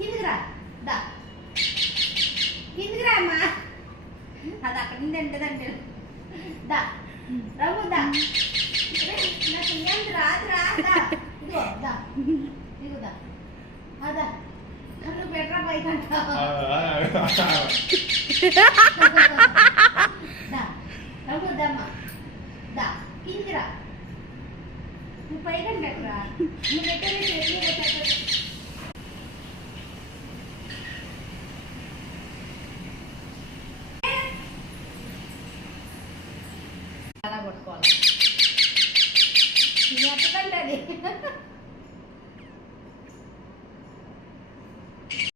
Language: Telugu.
కిందికి రా దా కిందికి రా అమ్మా అది అక్కడ నుంచి అంటే దా రఘు దా నాకు ఏం రాదు రా దా ఇదిగో దా ఇదిగో అదా నువ్వు బెటర్ పైకి అంటావు దా రఘు దమ్మా దా కిందికి రా నువ్వు పైకి బెటరా నువ్వు బెటర్ అలా కొట్టుకోవాలి ఎక్కడంటే అది